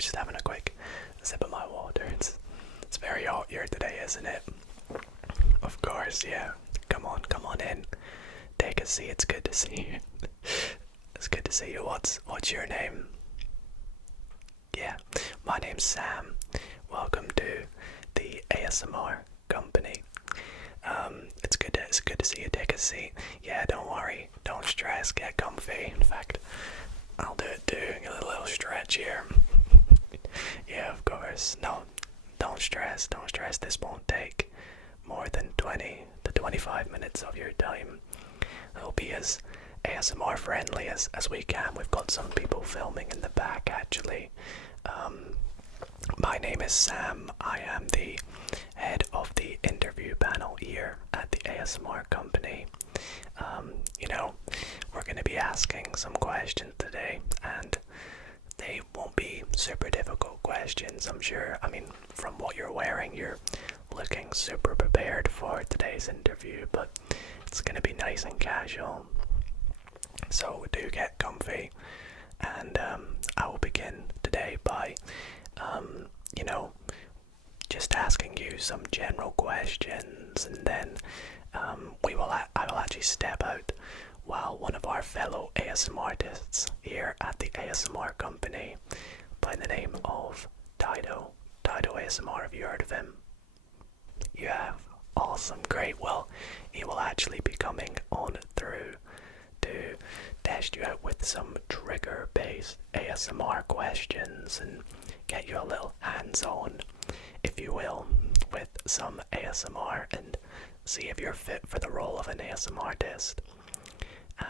was just having a quick sip of my water. It's very hot here today, isn't it? Of course, yeah. Come on in. Take a seat. It's good to see you. It's good to see you. What's your name? Yeah, my name's Sam. Welcome to the ASMR company. It's good to see you. Take a seat. Yeah, don't worry. Don't stress. Get comfy. In fact, I'll do it too. Get a little stretch here. Yeah, of course. No, don't stress. Don't stress. This won't take more than 20 to 25 minutes of your time. It'll be as ASMR friendly as we can. We've got some people filming in the back actually. My name is Sam. I am the head of the interview panel here at the ASMR company. We're going to be asking some questions today, and they won't be super difficult questions, I'm sure. I mean, from what you're wearing, you're looking super prepared for today's interview, but it's going to be nice and casual. So do get comfy, and I will begin today by just asking you some general questions, and then I will actually step out while one of our fellow ASMRtists here at the ASMR company by the name of Dido ASMR. Have you heard of him? You have? Awesome, great. Well, he will actually be coming on through to test you out with some trigger-based ASMR questions and get you a little hands-on, if you will, with some ASMR and see if you're fit for the role of an ASMRtist.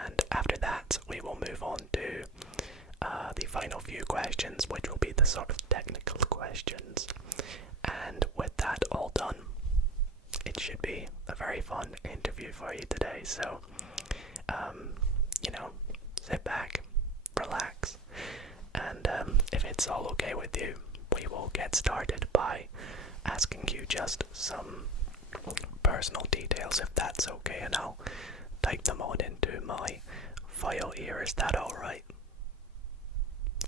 And after that, we will move on to the final few questions, which will be the sort of technical questions. And with that all done, it should be a very fun interview for you today. So, sit back, relax, and if it's all okay with you, we will get started by asking you just some personal details, if that's okay, and I'll type them on into my file here. Is that alright?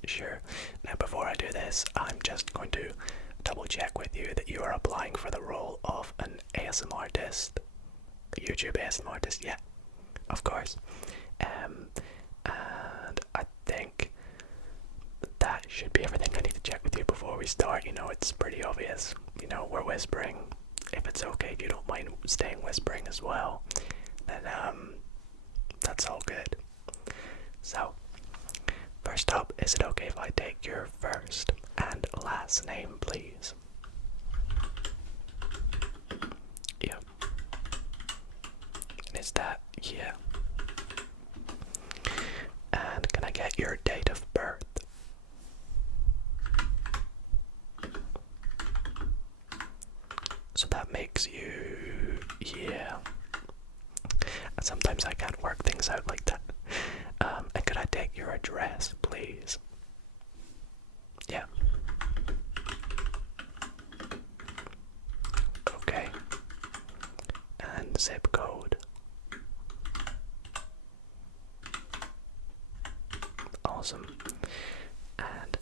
Sure. Now, before I do this, I'm just going to double check with you that you are applying for the role of an ASMRtist, a YouTube ASMRtist. Yeah, of course. And I think that should be everything I need to check with you before we start. It's pretty obvious. We're whispering. If it's okay, if you don't mind staying whispering as well, then that's all good. So, first up, is it okay if I take your first and last name, please? Yeah. And is that, yeah. And can I get your date of birth? So that makes you, yeah. And sometimes I can't work things out like that. And could I take your address, please? Yeah. Okay. And zip code. Awesome. And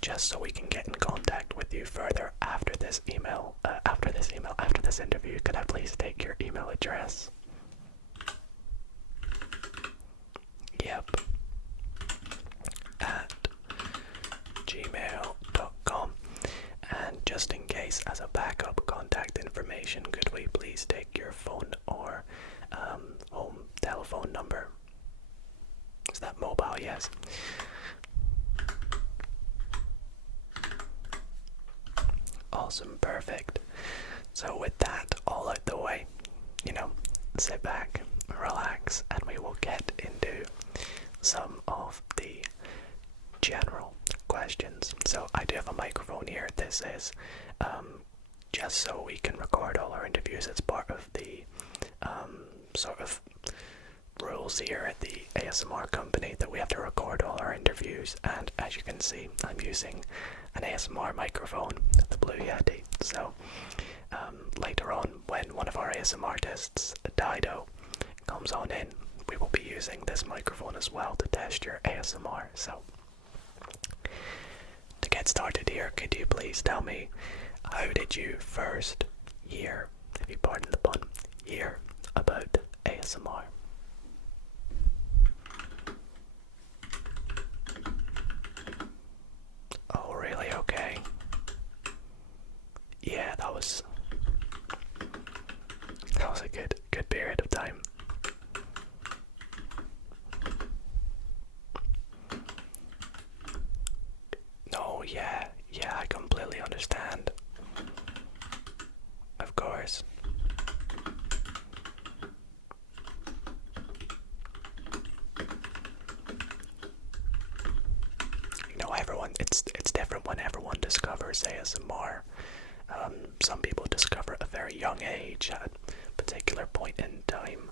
just so we can get in contact with you further after this interview, could I please take your email address? Yep. At gmail.com. And just in case, as a backup contact information, could we please take your phone or home telephone number? Is that mobile? Yes. Awesome, perfect. So with that all out the way, sit back, relax, and we will get into some of the general questions. So I do have a microphone here. This is just so we can record all our interviews. It's part of the sort of rules here at the ASMR company that we have to record all our interviews, and as you can see, I'm using an ASMR microphone, the Blue Yeti. So later on, when one of our ASMRtists, Dido, comes on in, we will be using this microphone as well to test your ASMR. So to get started please tell me, how did you first hear, if you pardon the pun, hear about ASMR? Oh, really? Okay. Yeah, that was a good period of time. No, yeah, I completely understand. Of course. You know, it's different when everyone discovers ASMR. Some people discover at a very young age, at a particular point in time.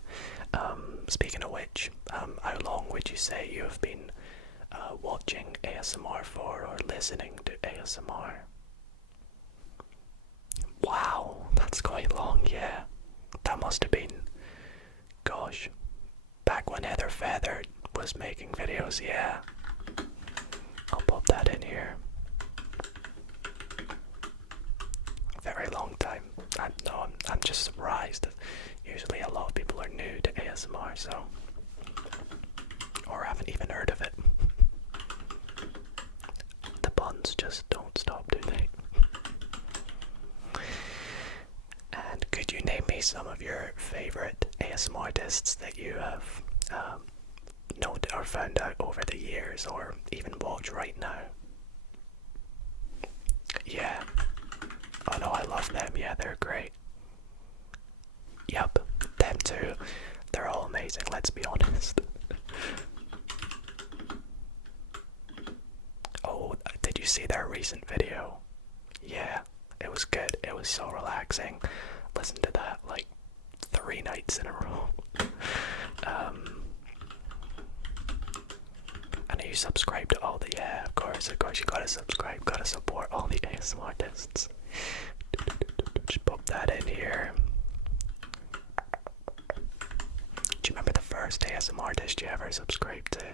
Speaking of which, how long would you say you have been watching ASMR for, or listening to ASMR? Wow, that's quite long, yeah. That must have been, gosh, back when Heather Feather was making videos, yeah. I'll pop that in here. Very long time. I'm just surprised. Usually a lot of people are new to ASMR, so, or haven't even heard of it. The puns just don't stop, do they? And could you name me some of your favorite ASMRtists that you have known or found out over the years, or even watch right now? Yeah. Oh no, I love them. Yeah, they're great. Yep, them too. They're all amazing, let's be honest. Oh, did you see their recent video? Yeah, it was good. It was so relaxing. Listen to that like 3 nights in a row. I know you subscribe to all the, yeah, of course you gotta subscribe, gotta support all the ASMRtists. Just pop that in here. Do you remember the first ASMRtist you ever subscribed to?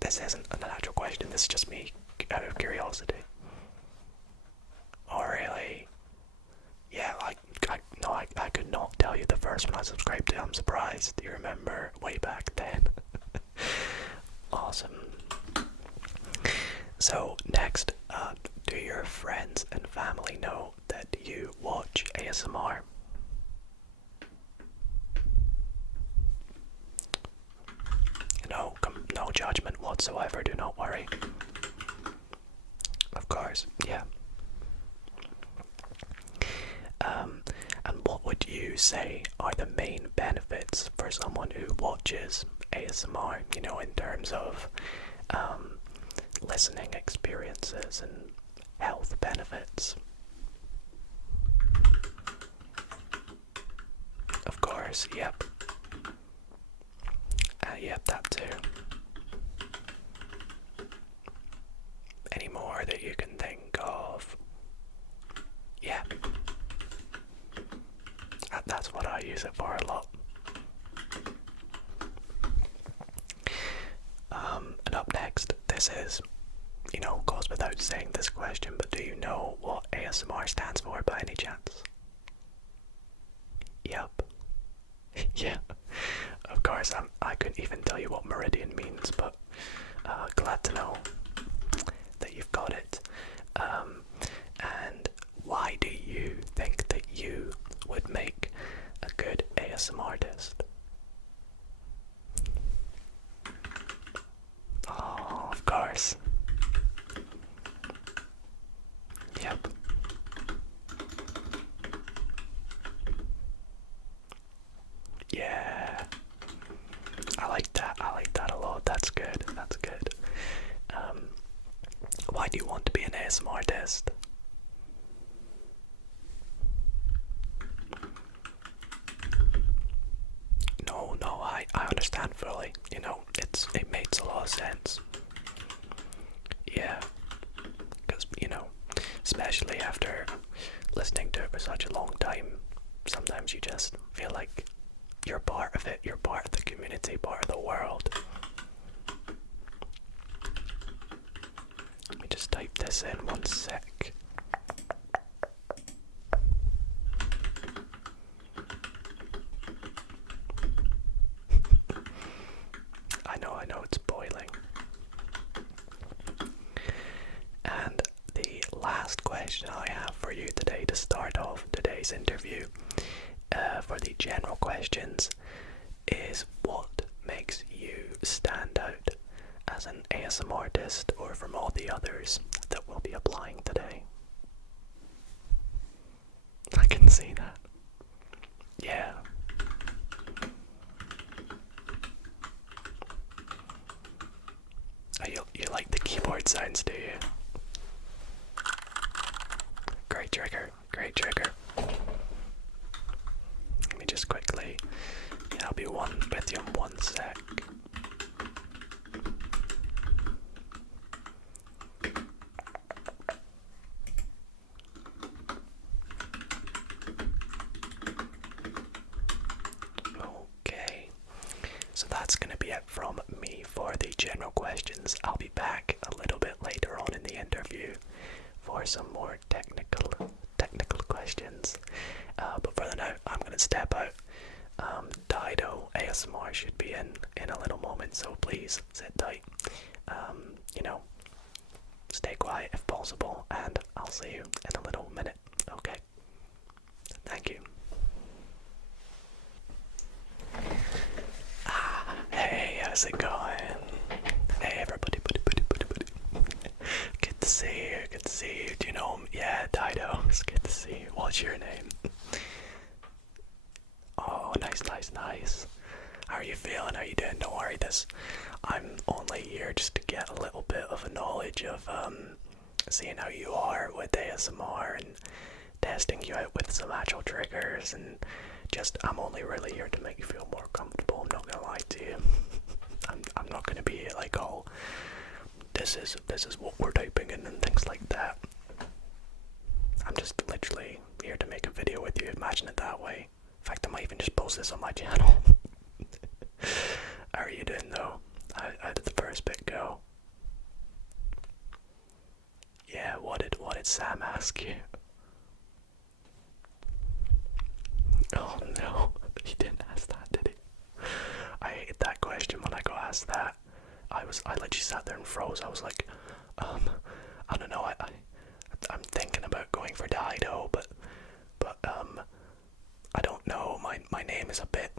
This isn't an actual question, this is just me out of curiosity. Oh really? Yeah, I could not tell you the first one I subscribed to. I'm surprised. Do you remember way back then? Awesome. So next, do your friends and family know that you watch ASMR? No judgment whatsoever, do not worry. Of course, yeah. And what would you say are the main benefits for someone who watches ASMR, you know, in terms of listening experiences and health benefits? Of course, yep. Yep, that too. Any more that you can think of? Yeah. That's what I use it for a lot. And up next, this is, you know, goes without saying this question, but do you know what ASMR stands for by any chance? Yep. Yeah. Of course, I couldn't even tell you what meridian means, but glad to know that you've got it. And why do you think that you would make a good ASMRtist? Oh, of course. Yep. Yeah. I like that a lot. That's good. That's good. Why do you want to be an ASMRtist? No, I understand fully. You know, it makes a lot of sense. Yeah, because, you know, especially after listening to it for such a long time, sometimes you just feel like you're part of it, you're part of the community, part of the world. Let me just type this in 1 sec. question I have for you today to start off today's interview, for the general questions, is what makes you stand out as an ASMRtist or from all the others that we'll be applying today? I can see that. Yeah. Oh, you like the keyboard sounds, do you? Great trigger, great trigger. Let me just quickly, I'll be with you in 1 sec. Okay, so that's going to be it from me for the general questions. I'll be back a little bit later on in the interview for some more technical questions. But for the now, I'm going to step out. Dido ASMR should be in a little moment, so please sit tight. Stay quiet if possible, and I'll see you in a little minute. Okay. Thank you. Hey, how's it going? Hey everybody, Good to see you, Do you know him? Yeah, Dido, it's good to see you. What's your name? Oh, nice. How are you feeling? How are you doing? Don't worry, I'm only here just to get a little bit of a knowledge of, seeing how you are with ASMR and testing you out with some actual triggers, and I'm only really here to make you feel more comfortable. I'm not gonna lie to you. I'm not gonna be like, oh, this is what we're typing in and things like that. I'm just literally here to make a video with you. Imagine it that way. In fact, I might even just post this on my channel. How are you doing though? How did the first bit go? Yeah, what did Sam ask you? Oh no, he didn't ask that, did he? I hated that question when I got asked that. I literally sat there and froze. I was like, I don't know, I'm thinking about going for Dido, but I don't know, my name is a bit,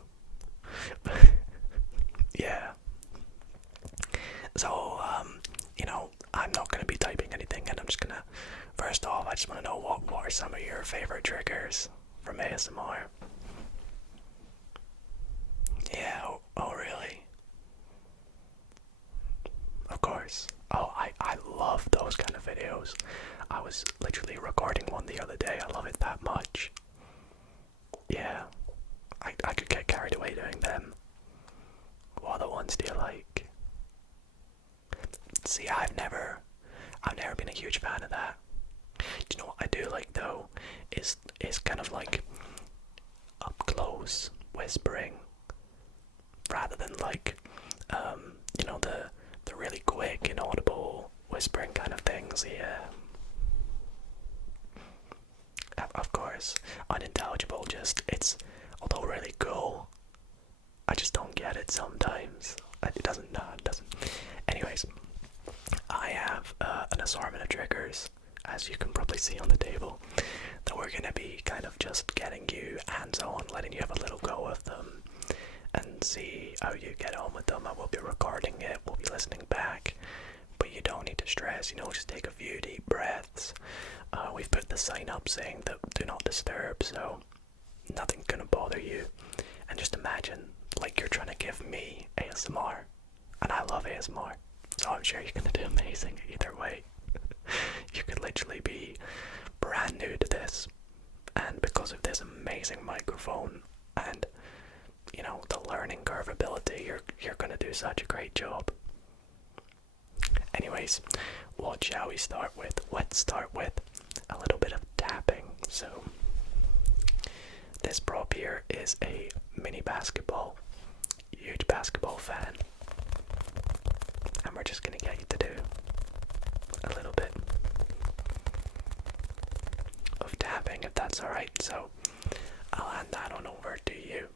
yeah. So, I'm not going to be typing anything, and I'm just going to, first off, I just want to know what are some of your favorite triggers from ASMR? Yeah, oh really? Of course. Oh, I love those kind of videos. I was literally recording one the other day. I love it that much. Yeah, I could get carried away doing them. What other ones do you like? See, I've never been a huge fan of that. Do you know what I do like though? Is kind of like up close whispering, rather than like the really quick inaudible whispering kind of things. Yeah. Of course, unintelligible. It's although really cool. I just don't get it sometimes. It doesn't. Anyways, I have an assortment of triggers, as you can probably see on the table, that we're gonna be kind of just getting you hands-on, letting you have a little go of them, and see how you get on with them. I will be recording it. We'll be listening back, but you don't need to stress. Just take a few deep breaths. We've put the sign up saying that do not disturb, so nothing's gonna bother you. And just imagine like you're trying to give me ASMR, and I love ASMR, so I'm sure you're gonna do amazing either way. You could literally be brand new to this, and because of this amazing microphone and the learning curve ability, you're gonna do such a great job. Anyways, what shall we start with? Let's start with a little bit of tapping. So this prop here is a mini basketball, huge basketball fan, and we're just gonna get you to do a little bit of tapping, if that's alright. So I'll hand that on over to you,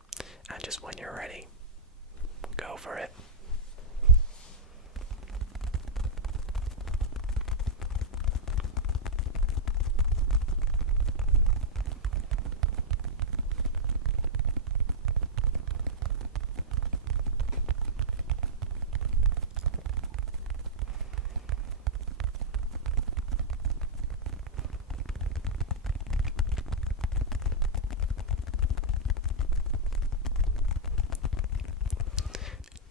and just when you're ready, go for it.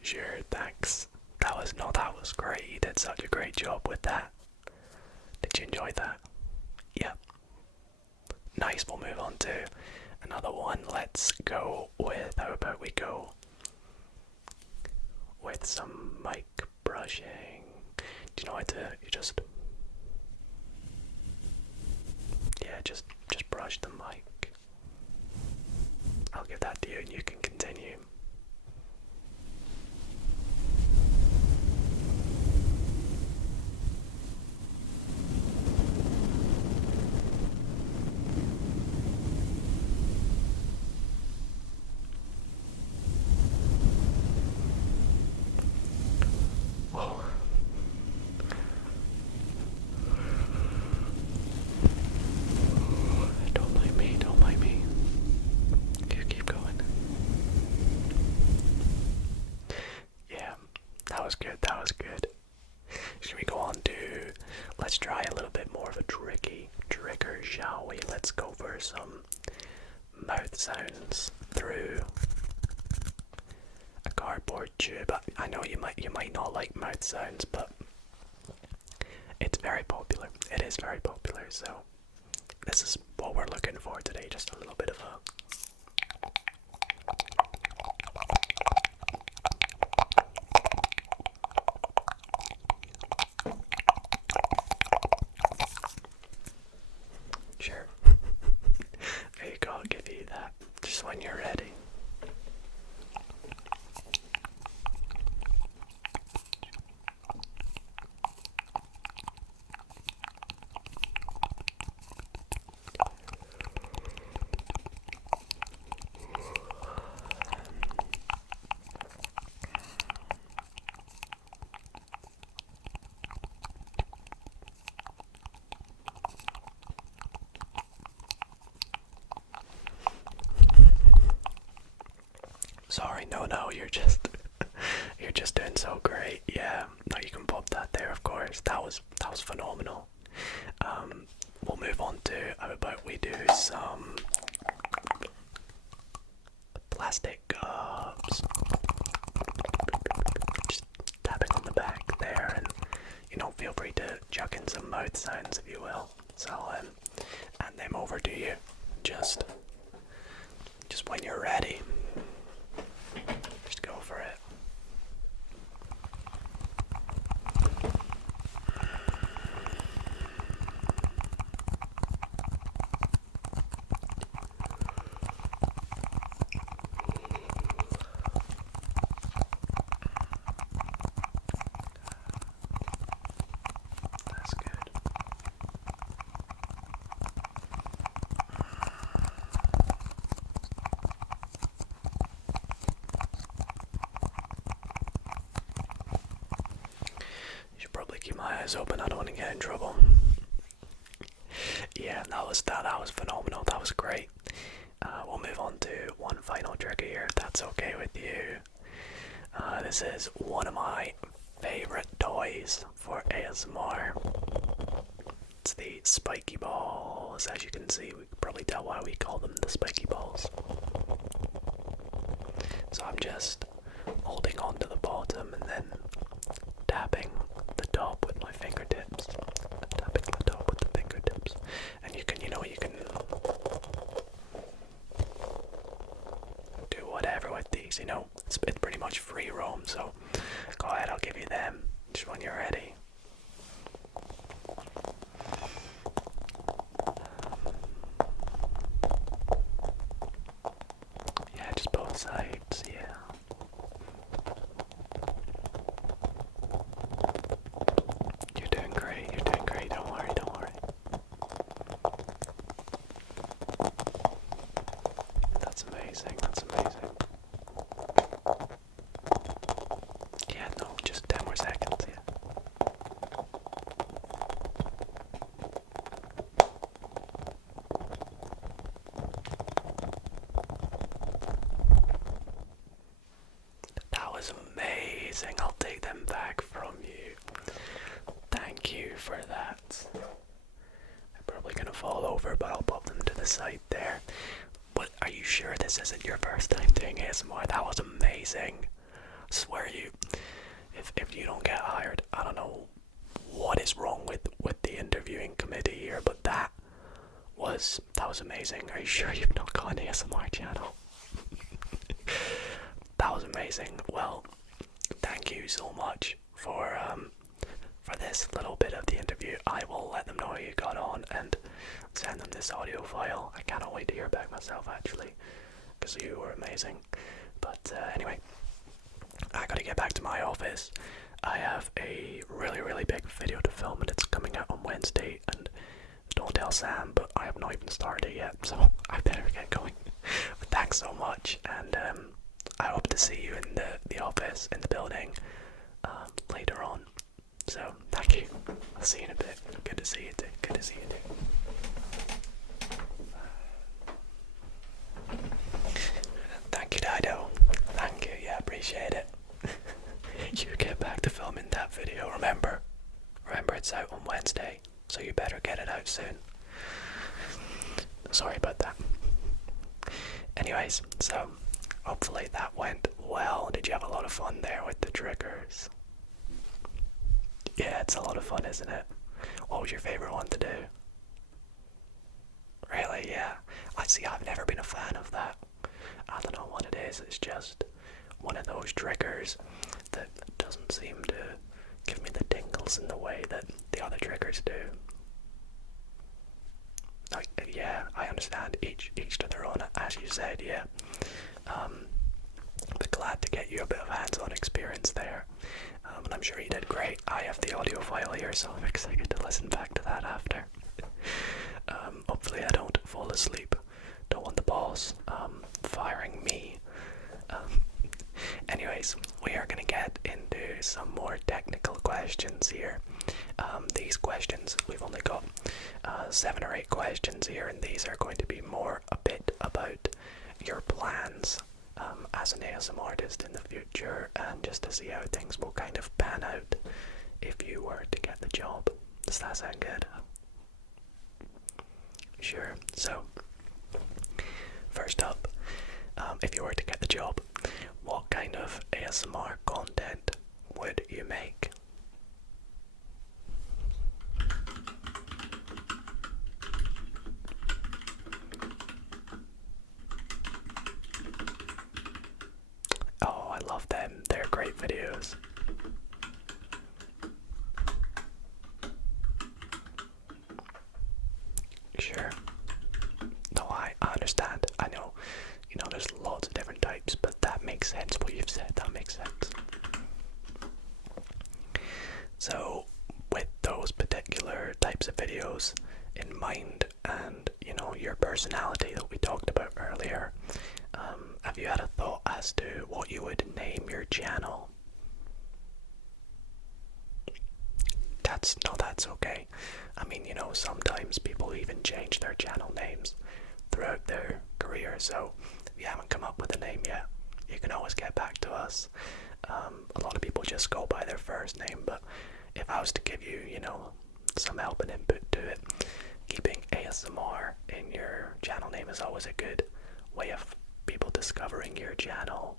Sure, thanks. That was great. You did such a great job with that. Did you enjoy that? Yeah. Nice, we'll move on to another one. Let's go with, how about we go with some mic brushing. Do you know how to, you just, yeah, just brush the mic. I'll give that to you and you can continue. Don't mind me. Keep going. Yeah, that was good. Should we go on to, let's try a little bit more of a tricky trigger, shall we? Let's go for some mouth sounds through a cardboard tube. I know you might not like mouth sounds, but it's very popular. It is very popular, so this is what we're looking for today, just a little bit of a sure. There you go, I'll give you that just when you're ready. Sorry, no, you're just doing so great. Yeah, no, you can pop that there, of course. That was phenomenal. We'll move on to, how about we do some plastic cups. Just tapping on the back there, and feel free to chuck in some mouth sounds if you will. So hand them over to you. Just when you're ready. Just go for it. That's good. Probably keep my eyes open. I don't want to get in trouble. Yeah, that was phenomenal. That was great. We'll move on to one final trigger here, if that's okay with you. This is one of my favorite toys for ASMR. It's the Spiky balls. As you can see, we can probably tell why we call them the Spiky balls. So I'm just holding on to the bottom and then tapping the top with my fingertips. Tapping the top with the fingertips. And you can do whatever with these, It's pretty much free roam, so go ahead, I'll give you them just when you're ready. Yeah, just both sides, yeah. You're doing great, don't worry. That's amazing. Yeah, no, just 10 more seconds, yeah. That was amazing. I'll take them back from you. Thank you for that. They're probably gonna fall over, but I'll pop them to the side there. But are you sure this isn't your first time doing ASMR? That was amazing. swear you, if you don't get hired, I don't know what is wrong with the interviewing committee here, but that was amazing. Are you sure you've not got an ASMR channel? That was amazing. Well, thank you so much for this little bit of the interview. I will let them know how you got on and send them this audio file. I cannot wait to hear back myself, actually, because you were amazing. But anyway, I gotta get back to my office. I have a really big video to film, and it's coming out on Wednesday, and don't tell Sam, but I have not even started it yet, so I better get going. But thanks so much, and I hope to see you in the office, in the building, later on. So, thank you. I'll see you in a bit. Good to see you too. Good to see you too. Thank you, Dido. Thank you. Yeah, appreciate it. You get back to filming that video. Remember, it's out on Wednesday, so you better get it out soon. Sorry about that. Anyways, so hopefully that went well. Did you have a lot of fun there with the triggers? Yeah, it's a lot of fun, isn't it? What was your favorite one to do? Really? Yeah. I've never been a fan of that. I don't know what it is. It's just one of those triggers that doesn't seem to give me the tingles in the way that the other triggers do. Like, yeah, I understand. Each to their own, as you said. Yeah. But glad to get you a bit of hands-on experience there. And I'm sure you did great. I have the audio file here, so I'm excited to listen back to that after. Hopefully I don't fall asleep. Don't want the boss firing me. Anyways, we are going to get into some more technical questions here. These questions, we've only got 7 or 8 questions here, and these are going to be more a bit about your plans as an ASMRtist in the future, and just to see how things will kind of pan out if you were to get the job. Does that sound good? Sure. So, first up, if you were to get the job, what kind of ASMR content would you make? Oh, I love them. They're great videos. Sure. No, I understand. I know, there's lots of different types, but that makes sense what you've said. That makes sense. So, with those particular types of videos in mind, and, your personality that we talked about earlier, have you had a thought as to what you would name your channel? That's okay. I mean, sometimes people even change their channel names throughout their career, so if you haven't come up with a name yet, you can always get back to us. A lot of people just go by their first name, but if I was to give you, some help and input to it, keeping ASMR in your channel name is always a good way of people discovering your channel,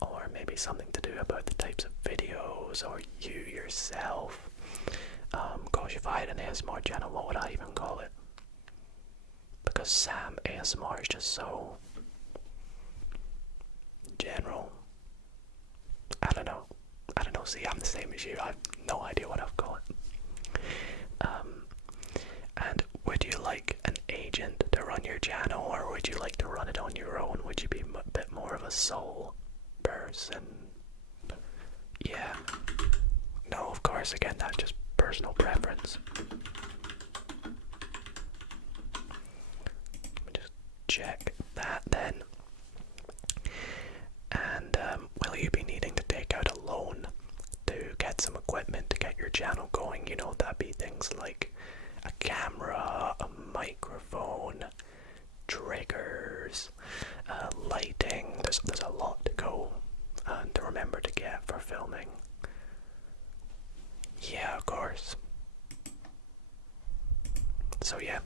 or maybe something to do about the types of videos, or you yourself. Gosh, if I had an ASMR channel, what would I even call it? Because Sam ASMR is just so general. I don't know. See, I'm the same as you. I have no idea what I'll call it. And would you like an agent to run your channel, or would you like to run it on your own? Would you be a bit more of a sole person? Yeah. No, of course, again, that's just personal preference. Let me just check that then. And will you be needing to take out a loan to get some equipment to get your channel going? That'd be things like a camera, a microphone, triggers, lighting. There's a lot to go to remember to get for filming. Yeah, of course. So yeah,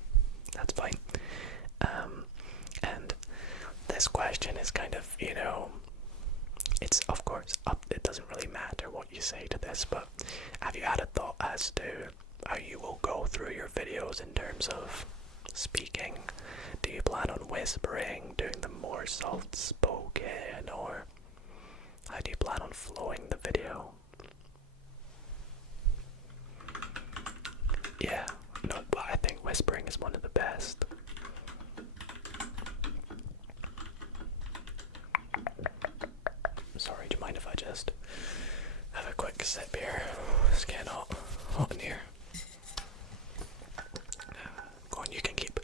that's fine. And this question is kind of, it's of course up. It doesn't really matter what you say to this, but have you had a thought as to how you will go through your videos in terms of speaking? Do you plan on whispering, doing them more soft spoken, or how do you plan on flowing the video? Yeah, no, but I think whispering is one of the best. Sorry, do you mind if I just have a quick sip here? It's getting hot in here. Go on, you can keep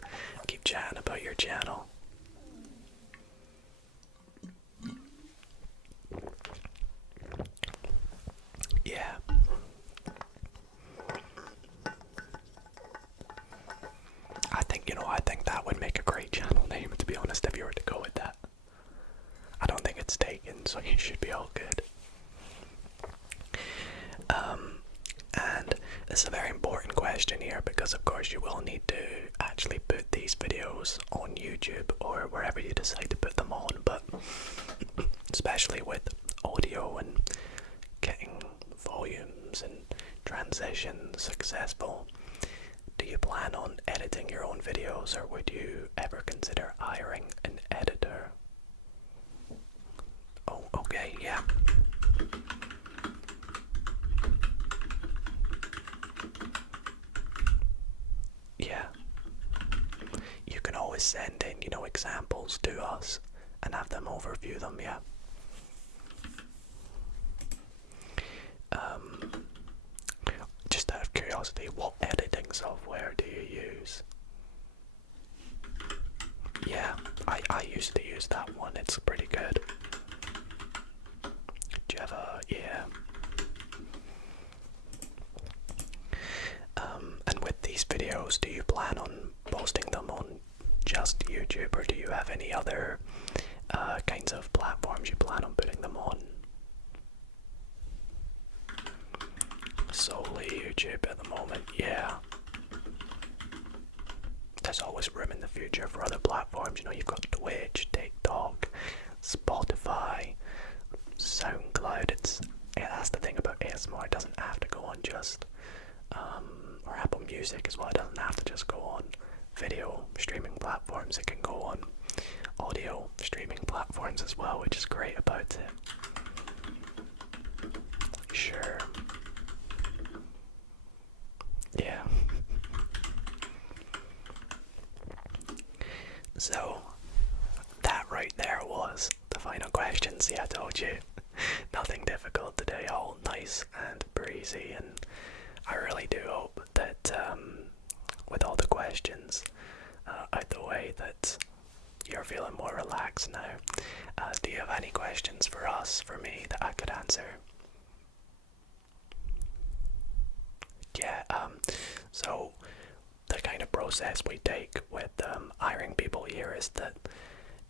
chatting about your channel. Yeah. I think that would make a great channel name, to be honest, if you were to go with that. I don't think it's taken, so you should be all good. And it's a very important question here, because of course you will need to actually put these videos on YouTube or wherever you decide to put them on, but especially with audio and getting volumes and transitions successful, do you plan on editing your own videos, or would you ever consider hiring an editor? Oh, okay, yeah. Yeah. You can always send in, examples to us and have them overview them, yeah. Just out of curiosity, what editing software do you use? Yeah, I used to use that one, it's pretty good. Do you have yeah. And with these videos, do you plan on posting them on just YouTube, or do you have any other kinds of platforms you plan on putting them on? Solely YouTube at the moment, yeah. There's always room in the future for other platforms. You've got Twitch, TikTok, Spotify, SoundCloud. That's the thing about ASMR. It doesn't have to go on just or Apple Music as well. It doesn't have to just go on video streaming platforms. It can go on audio streaming platforms as well, which is great about it. Sure. Yeah. So that right there was the final question. See, I told you, nothing difficult today, all nice and breezy, and I really do hope that with all the questions out the way, that you're feeling more relaxed now. Do you have any questions for us, for me, that I could answer? Yeah, so the kind of process we take with hiring people here is that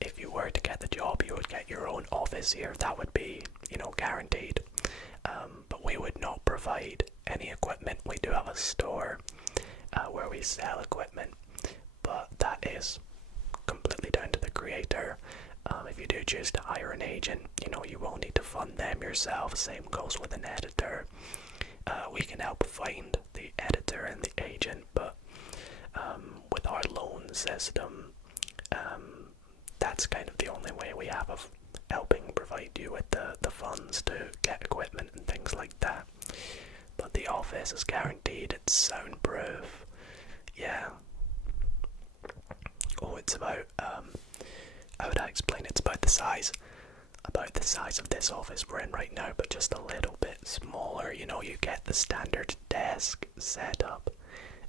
if you were to get the job, you would get your own office here. That would be, guaranteed. But we would not provide any equipment. We do have a store where we sell equipment, but that is completely down to the creator. If you do choose to hire an agent, you will need to fund them yourself. Same goes with an editor. We can help find the editor and the agent, but with our loan system, that's kind of the only way we have of helping provide you with the funds to get equipment and things like that. But the office is guaranteed, it's soundproof. Yeah. Oh, it's about, how would I explain it? It's about the size of this office we're in right now, but just a little bit smaller. You get the standard desk set up,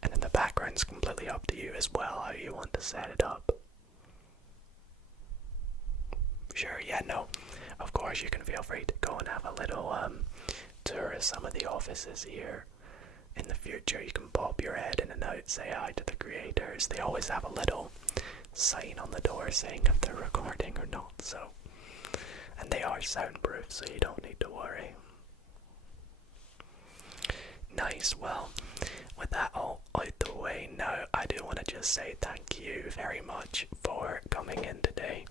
and then the background's completely up to you as well, how you want to set it up. Sure, yeah, no, of course you can feel free to go and have a little tour of some of the offices here. In the future, you can pop your head in and out, say hi to the creators. They always have a little sign on the door saying if they're recording or not, so. And they are soundproof, so you don't need to worry. Nice, well, with that all out the way now, I do want to just say thank you very much for coming in today.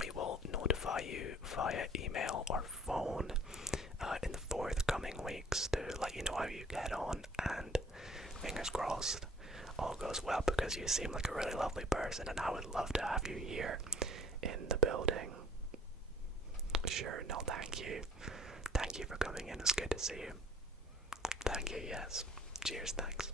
We will notify you via email or phone in the forthcoming weeks to let you know how you get on, and fingers crossed all goes well, because you seem like a really lovely person and I would love to have you here in the building. Sure, no, thank you. Thank you for coming in, it's good to see you. Thank you, yes. Cheers, thanks.